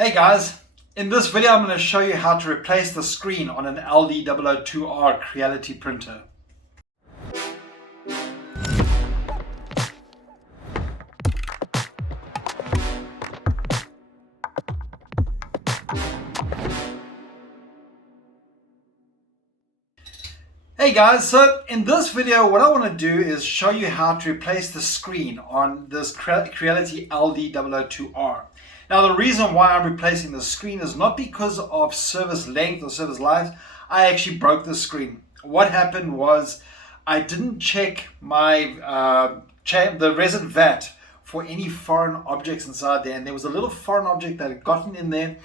Hey guys, in this video I'm going to show you how to replace the screen on an LD002R Creality printer. Hey guys, so in this video what I want to do is show you how to replace the screen on this Creality LD002R. Now the reason why I'm replacing the screen is not because of service length or service life. I actually broke the screen. What happened was I didn't check my the resin vat for any foreign objects inside there, and there was a little foreign object that had gotten in there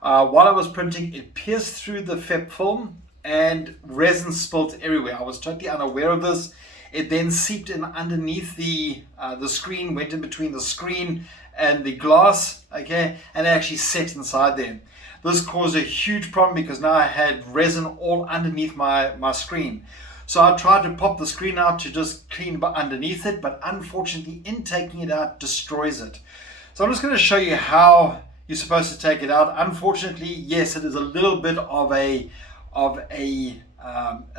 while I was printing. It pierced through the film and resin spilt everywhere. I was totally unaware of this. It then seeped in underneath the screen, went in between the screen and the glass, okay, and it actually set inside there. This caused a huge problem because now I had resin all underneath my screen. So I tried to pop the screen out to just clean underneath it, but unfortunately in taking it out destroys it. So I'm just going to show you how you're supposed to take it out. Unfortunately, yes, it is a little bit of a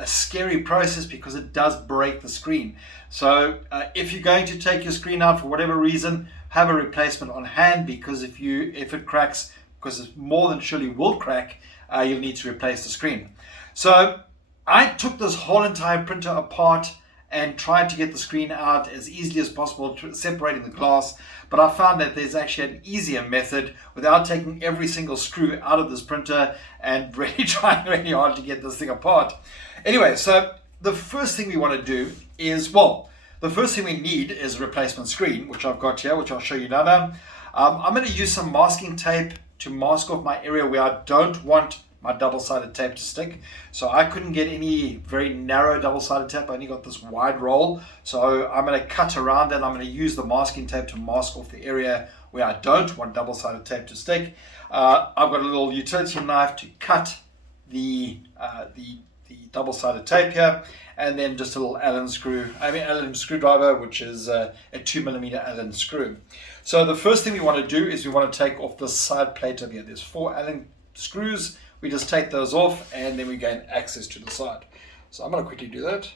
scary process because it does break the screen. So if you're going to take your screen out for whatever reason, have a replacement on hand, because if it cracks, because it more than surely will crack, you'll need to replace the screen. So I took this whole entire printer apart and tried to get the screen out as easily as possible, separating the glass, but I found that there's actually an easier method without taking every single screw out of this printer and really trying really hard to get this thing apart. Anyway, so the first thing we want to do is, the first thing we need is a replacement screen, which I've got here, which I'll show you now. I'm going to use some masking tape to mask off my area where I don't want my double-sided tape to stick. So I couldn't get any very narrow double-sided tape. I only got this wide roll. So I'm going to cut around that. I'm going to use the masking tape to mask off the area where I don't want double-sided tape to stick. I've got a little utility knife to cut the double-sided tape here, and then just a little Allen screwdriver, which is a 2mm Allen screw. So the first thing we want to do is we want to take off this side plate over here. There's 4 Allen screws. We just take those off and then we gain access to the side. So I'm going to quickly do that.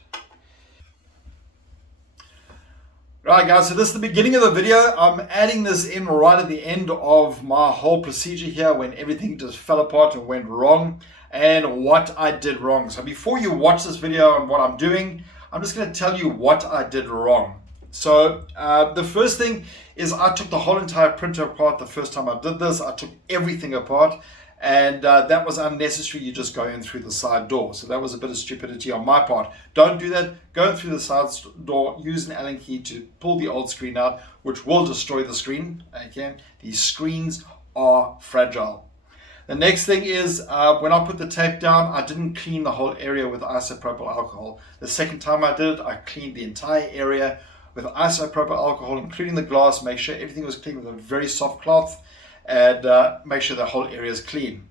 Right guys, so this is the beginning of the video. I'm adding this in right at the end of my whole procedure here when everything just fell apart and went wrong, and what I did wrong. So before you watch this video and what I'm doing, I'm just going to tell you what I did wrong. So the first thing is I took the whole entire printer apart the first time I did this. I took everything apart, and that was unnecessary. You just go in through the side door. So that was a bit of stupidity on my part. Don't do that. Go through the side door, use an Allen key to pull the old screen out, which will destroy the screen. Okay, these screens are fragile. The next thing is when I put the tape down, I didn't clean the whole area with isopropyl alcohol. The second time I did it, I cleaned the entire area with isopropyl alcohol, including the glass. Make sure everything was clean with a very soft cloth, and make sure the whole area is clean.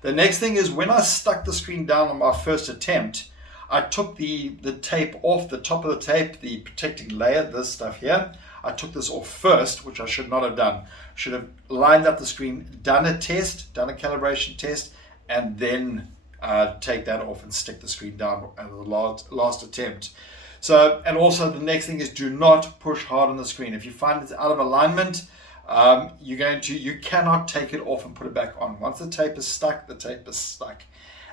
The next thing is when I stuck the screen down on my first attempt, I took the tape off, the top of the tape, the protecting layer, this stuff here. I took this off first, which I should not have done. Should have lined up the screen, done a test, done a calibration test, and then take that off and stick the screen down at the last attempt. So, and also the next thing is do not push hard on the screen. If you find it's out of alignment, you cannot take it off and put it back on. Once the tape is stuck, the tape is stuck,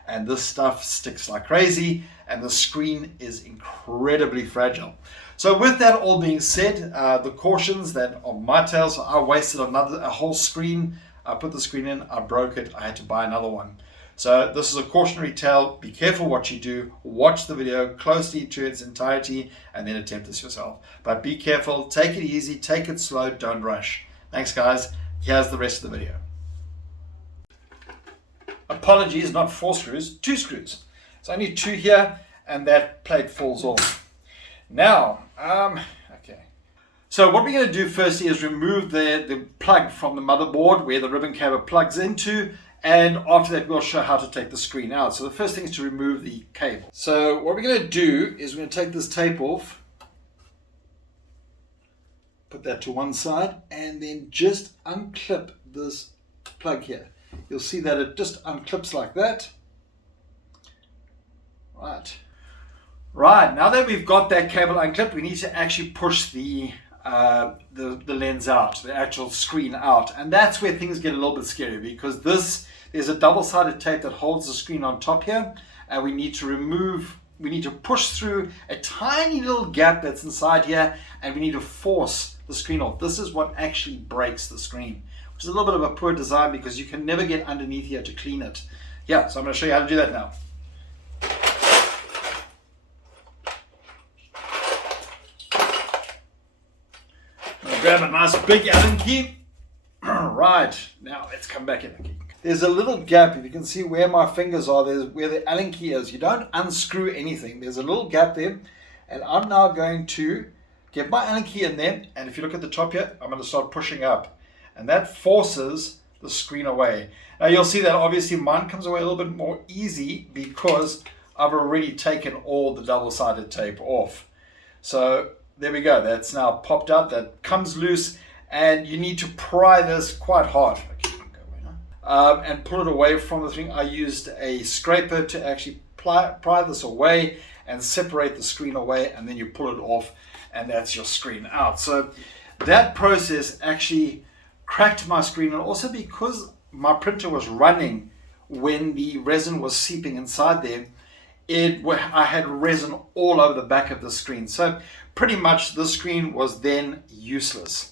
and this stuff sticks like crazy, and the screen is incredibly fragile. So with that all being said, the cautions that are my tale. So I wasted a whole screen. I put the screen in, I broke it, I had to buy another one. So this is a cautionary tale. Be careful what you do. Watch the video closely to its entirety and then attempt this yourself. But be careful, take it easy, take it slow, don't rush. Thanks guys, here's the rest of the video. Apologies, not 4 screws, 2 screws. So I need 2 here, and that plate falls off. Now, okay. So what we're going to do firstly is remove the plug from the motherboard where the ribbon cable plugs into, and after that we'll show how to take the screen out. So the first thing is to remove the cable. So what we're going to do is we're going to take this tape off, put that to one side, and then just unclip this plug here. You'll see that it just unclips like that. Right, now that we've got that cable unclipped, we need to actually push the lens out, the actual screen out. And that's where things get a little bit scary, because there's a double-sided tape that holds the screen on top here, and we need to push through a tiny little gap that's inside here, and we need to force the screen off. This is what actually breaks the screen, which is a little bit of a poor design because you can never get underneath here to clean it. Yeah, so I'm going to show you how to do that now. Grab a nice big Allen key. Right, now let's come back in the key. There's a little gap, if you can see where my fingers are, there's where the Allen key is. You don't unscrew anything. There's a little gap there, and I'm now going to get my Allen key in there, and if you look at the top here, I'm going to start pushing up, and that forces the screen away. Now you'll see that obviously mine comes away a little bit more easy because I've already taken all the double-sided tape off. So there we go, that's now popped out, that comes loose, and you need to pry this quite hard. And pull it away from the thing. I used a scraper to actually pry this away and separate the screen away, and then you pull it off, and that's your screen out. So that process actually cracked my screen, and also because my printer was running when the resin was seeping inside there, I had resin all over the back of the screen. So pretty much the screen was then useless.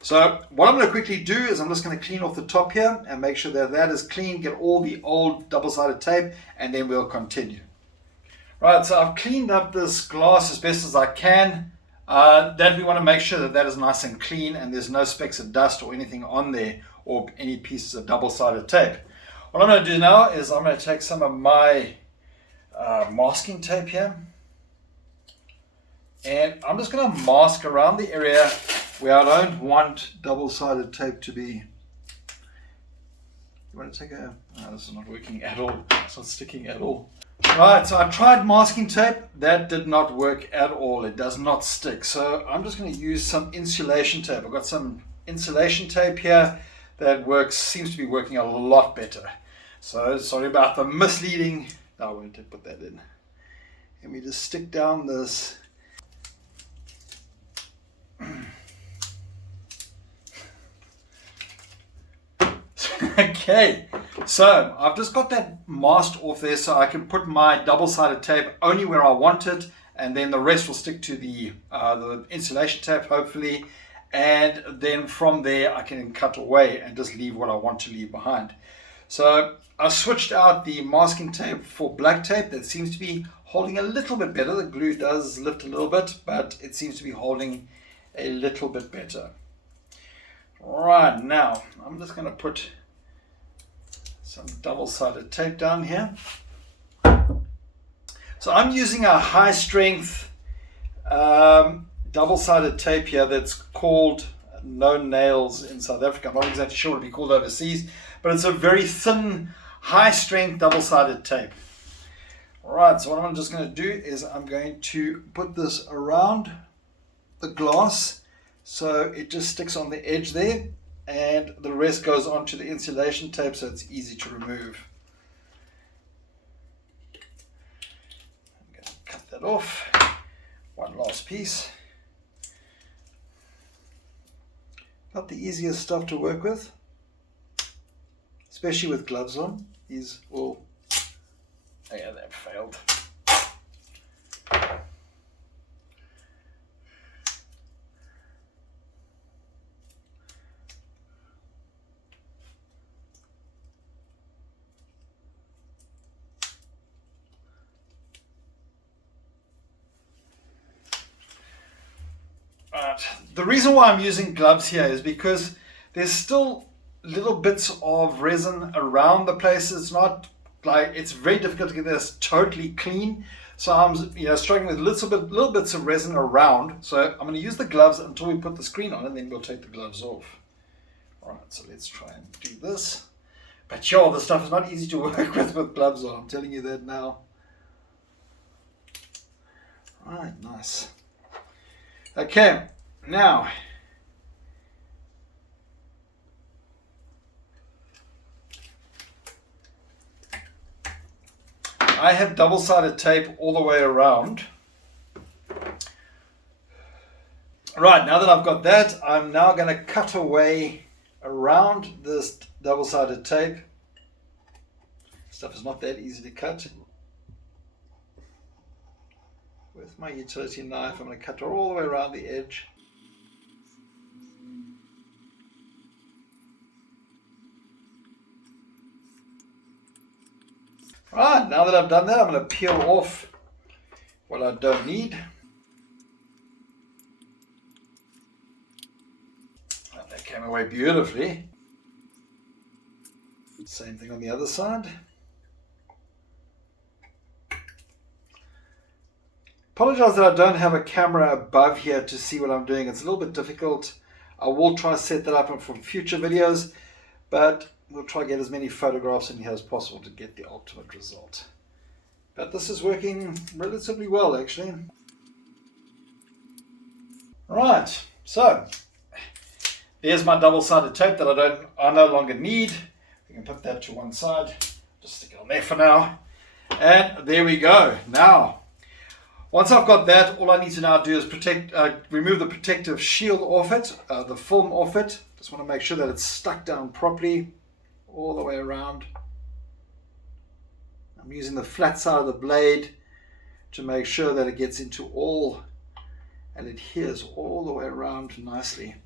So what I'm going to quickly do is I'm just going to clean off the top here and make sure that that is clean, get all the old double-sided tape, and then we'll continue. Right, so I've cleaned up this glass as best as I can. Then we want to make sure that that is nice and clean and there's no specks of dust or anything on there or any pieces of double-sided tape. What I'm going to do now is I'm going to take some of my masking tape here, and I'm just going to mask around the area where I don't want double-sided tape to be. You want to take a... Oh, this is not working at all. It's not sticking at all. Right, so I tried masking tape. That did not work at all. It does not stick. So I'm just going to use some insulation tape. I've got some insulation tape here that seems to be working a lot better. So sorry about the misleading. I won't put that in. Let me just stick down this. Okay, so I've just got that masked off there so I can put my double-sided tape only where I want it, and then the rest will stick to the insulation tape hopefully, and then from there I can cut away and just leave what I want to leave behind. So I switched out the masking tape for black tape. That seems to be holding a little bit better. The glue does lift a little bit, but it seems to be holding a little bit better. Right, now I'm just going to put some double-sided tape down here. So I'm using a high-strength double-sided tape here that's called No Nails in South Africa. I'm not exactly sure what it would be called overseas, but it's a very thin, high-strength double-sided tape. Alright, so what I'm just going to do is I'm going to put this around the glass so it just sticks on the edge there, and the rest goes onto the insulation tape so it's easy to remove. I'm going to cut that off. One last piece. Not the easiest stuff to work with, especially with gloves on. These will... Oh yeah, that failed. The reason why I'm using gloves here is because there's still little bits of resin around the place. It's not like, it's very difficult to get this totally clean. So I'm struggling with little bits of resin around. So I'm going to use the gloves until we put the screen on, and then we'll take the gloves off. All right, so let's try and do this. But sure, this stuff is not easy to work with gloves on. I'm telling you that now. All right, nice. Okay. Now, I have double-sided tape all the way around. Right, now that I've got that, I'm now going to cut away around this double-sided tape. Stuff is not that easy to cut. With my utility knife, I'm going to cut all the way around the edge. Right, now that I've done that, I'm going to peel off what I don't need. And that came away beautifully. Same thing on the other side. Apologize that I don't have a camera above here to see what I'm doing. It's a little bit difficult. I will try to set that up for future videos, but we'll try to get as many photographs in here as possible to get the ultimate result. But this is working relatively well, actually. Right, so there's my double-sided tape that I no longer need. We can put that to one side. Just stick it on there for now. And there we go. Now, once I've got that, all I need to now do is remove the protective shield off it, the film off it. Just want to make sure that it's stuck down properly all the way around. I'm using the flat side of the blade to make sure that it gets into all and adheres all the way around nicely.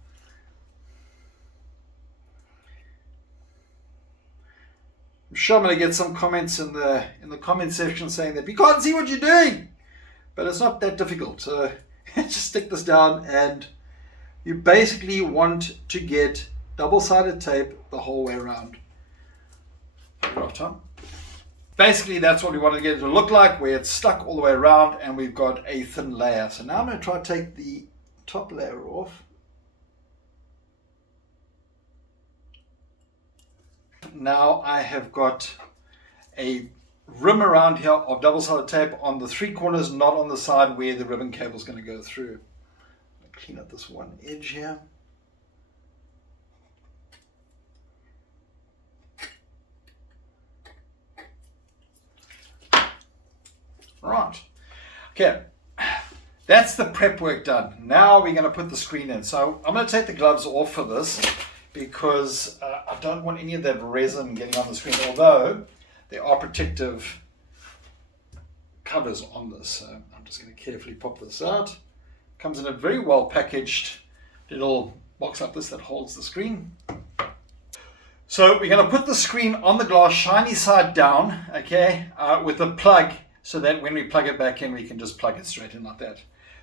I'm sure I'm going to get some comments in the comment section saying that we can't see what you're doing. But it's not that difficult. So just stick this down, and you basically want to get double-sided tape the whole way around. Basically, that's what we want to get it to look like, where it's stuck all the way around and we've got a thin layer. So now I'm going to try to take the top layer off. Now I have got a rim around here of double-sided tape on the three corners, not on the side where the ribbon cable is going to go through. Clean up this one edge here. Right, okay, that's the prep work done. Now we're going to put the screen in. So I'm going to take the gloves off for this because I don't want any of that resin getting on the screen, although there are protective covers on this. So I'm just going to carefully pop this out. Comes in a very well packaged little box like this that holds the screen. So we're going to put the screen on the glass, shiny side down, okay, with a plug, so that when we plug it back in, we can just plug it straight in like that.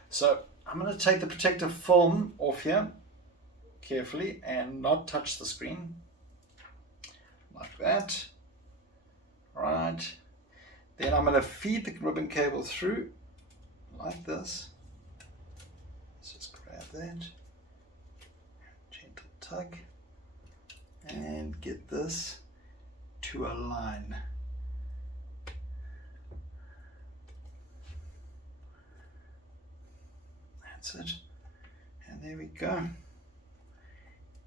So I'm going to take the protective film off here carefully and not touch the screen like that. Right, then I'm going to feed the ribbon cable through like this. Let's just grab that, gentle tug, and get this to align. That's it, and there we go.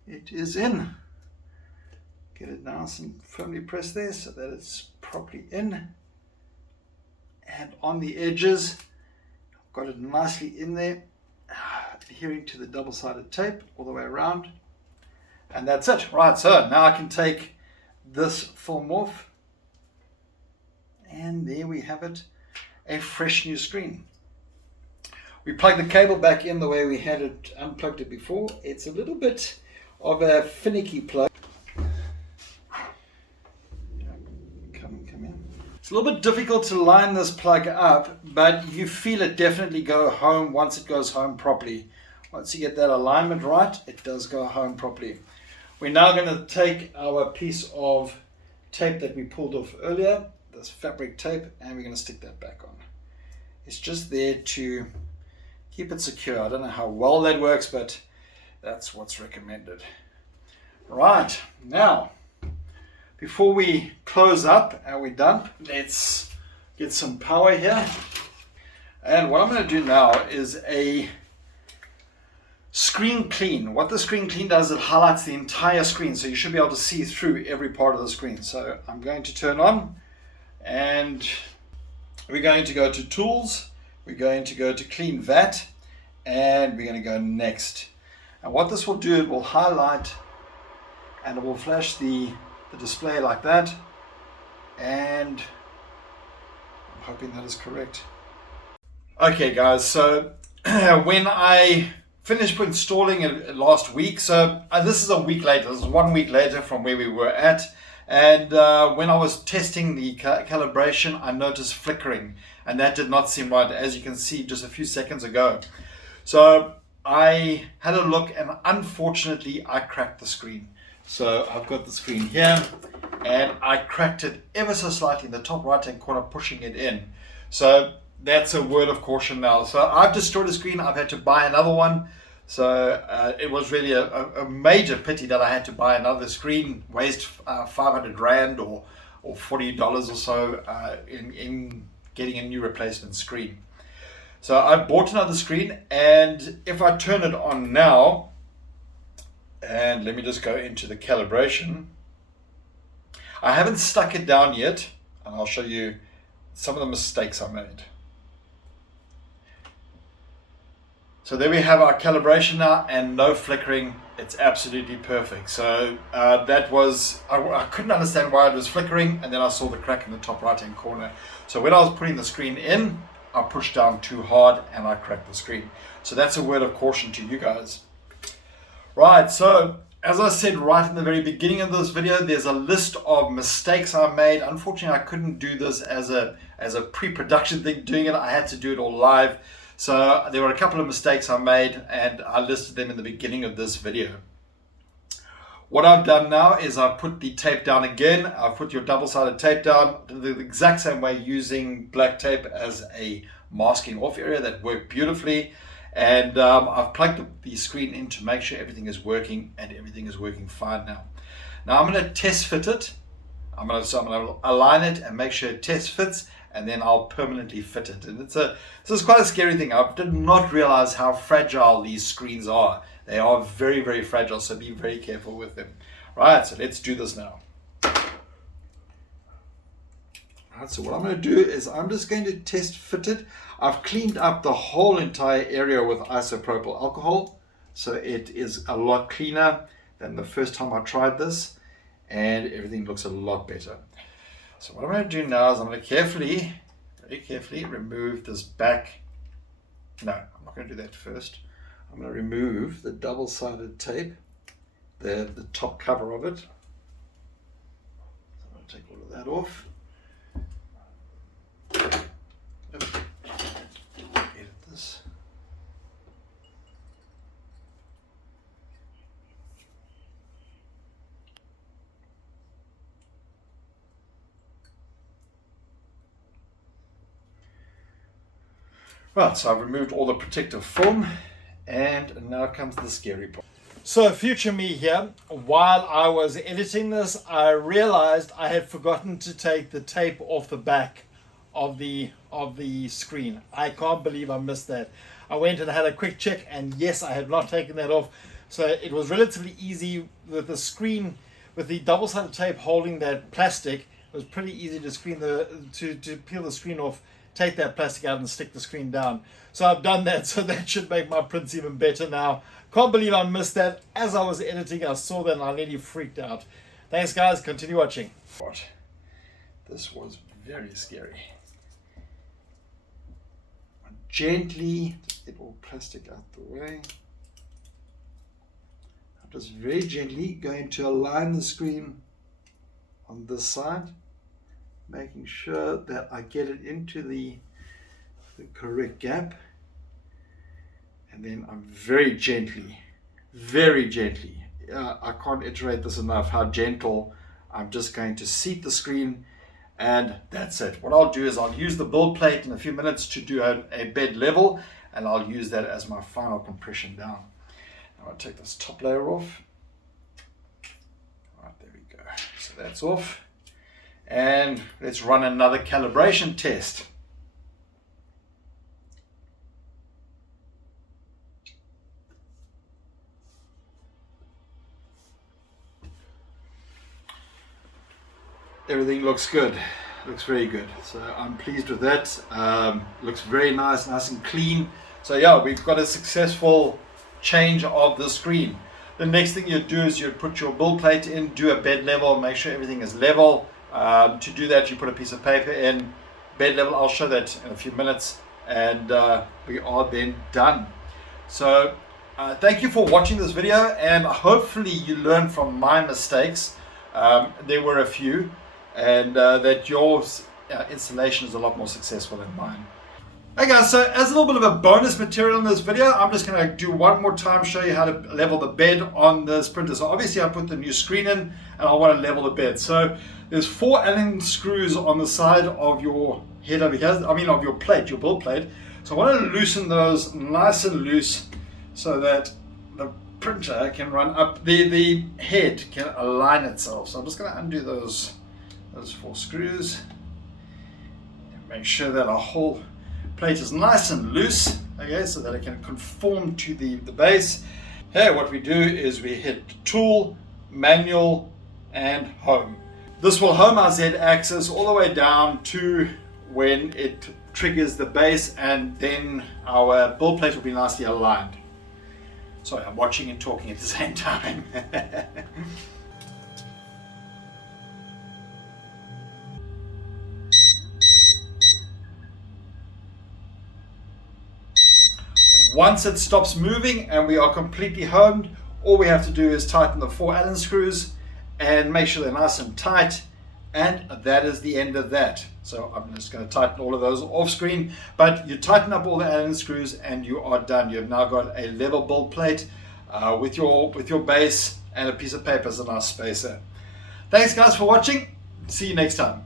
It is in. Get it nice and firmly pressed there so that it's properly in. And on the edges, I've got it nicely in there, adhering to the double-sided tape all the way around. And that's it. Right, so now I can take this film off. And there we have it, a fresh new screen. We plug the cable back in the way we had it unplugged it before. It's a little bit of a finicky plug. It's a little bit difficult to line this plug up, but you feel it definitely go home once it goes home properly. Once you get that alignment right, it does go home properly. We're now going to take our piece of tape that we pulled off earlier, this fabric tape, and we're going to stick that back on. It's just there to keep it secure. I don't know how well that works, but that's what's recommended. Right, now, before we close up and we're done, let's get some power here. And what I'm going to do now is a screen clean. What the screen clean does, it highlights the entire screen, so you should be able to see through every part of the screen. So I'm going to turn on, and we're going to go to Tools, we're going to go to Clean VAT, and we're going to go Next. And what this will do, it will highlight and it will flash the display like that. And I'm hoping that is correct. Okay guys, so when I finished installing it last week, so this is a week later, this is 1 week later from where we were at, and when I was testing the calibration, I noticed flickering, and that did not seem right, as you can see just a few seconds ago. So I had a look, and unfortunately I cracked the screen. So I've got the screen here, and I cracked it ever so slightly in the top right hand corner, pushing it in. So that's a word of caution now. So I've destroyed the screen, I've had to buy another one. So it was really a major pity that I had to buy another screen, waste 500 Rand or $40 or so in getting a new replacement screen. So I bought another screen, and if I turn it on now, and let me just go into the calibration. I haven't stuck it down yet, and I'll show you some of the mistakes I made. So there we have our calibration now, and no flickering. It's absolutely perfect. So that was, I couldn't understand why it was flickering, and then I saw the crack in the top right hand corner. So when I was putting the screen in, I pushed down too hard and I cracked the screen. So that's a word of caution to you guys. Right, so as I said right in the very beginning of this video, there's a list of mistakes I made. Unfortunately, I couldn't do this as a pre-production thing, doing it. I had to do it all live. So there were a couple of mistakes I made, and I listed them in the beginning of this video. What I've done now is I've put the tape down again. I've put your double-sided tape down the exact same way, using black tape as a masking off area. That worked beautifully. And I've plugged the screen in to make sure everything is working, and everything is working fine now. Now I'm going to test fit it. I'm going to align it and make sure it test fits, and then I'll permanently fit it. And this is quite a scary thing. I did not realize how fragile these screens are. They are very, very fragile, so be very careful with them. Right, so let's do this now. Right, so what I'm going to do is I'm just going to test fit it. I've cleaned up the whole entire area with isopropyl alcohol, so it is a lot cleaner than the first time I tried this, and everything looks a lot better. So what I'm going to do now is I'm going to carefully, very carefully remove this back. No, I'm not going to do that first. I'm going to remove the double-sided tape, the top cover of it. So I'm going to take all of that off. Edit this. Right, so I've removed all the protective film, and now comes the scary part. So future me here, while I was editing this, I realized I had forgotten to take the tape off the back of the screen. I can't believe I missed that. I went and had a quick check, and yes, I had not taken that off. So it was relatively easy with the screen, with the double-sided tape holding that plastic. It was pretty easy to to peel the screen off, take that plastic out and stick the screen down. So I've done that, so that should make my prints even better now. Can't believe I missed that. As I was editing, I saw that and I nearly freaked out. Thanks guys, continue watching. What? This was very scary. Gently get all plastic out the way. I'm just very gently going to align the screen on this side, making sure that I get it into the correct gap, and then I'm very gently, I can't iterate this enough, how gentle. I'm just going to seat the screen, and that's it. What I'll do is I'll use the build plate in a few minutes to do a bed level, and I'll use that as my final compression down. Now I'll take this top layer off. Right, there we go. So that's off. And let's run another calibration test. Everything looks good. Looks very good. So I'm pleased with that. Looks very nice and clean. So yeah, we've got a successful change of the screen. The next thing you do is you put your build plate in, do a bed level, make sure everything is level. To do that, you put a piece of paper in, bed level. I'll show that in a few minutes, and we are then done. So thank you for watching this video, and hopefully you learned from my mistakes. There were a few, and that your installation is a lot more successful than mine. Hey guys, so as a little bit of a bonus material in this video, I'm just going to do one more time, show you how to level the bed on this printer. So obviously I put the new screen in, and I want to level the bed. So there's 4 Allen screws on the side of your head over here, of your plate, your build plate. So I want to loosen those nice and loose so that the printer can run up, the head can align itself. So I'm just going to undo those 4 screws and make sure that our whole plate is nice and loose, okay, so that it can conform to the base. Here what we do is we hit Tool, Manual, and Home. This will home our Z-axis all the way down to when it triggers the base, and then our build plate will be nicely aligned. Sorry, I'm watching and talking at the same time. Once it stops moving and we are completely homed, all we have to do is tighten the 4 Allen screws and make sure they're nice and tight, and that is the end of that. So I'm just going to tighten all of those off screen, but you tighten up all the Allen screws and you are done. You've now got a level build plate with your base and a piece of paper as a nice spacer. Thanks guys for watching. See you next time.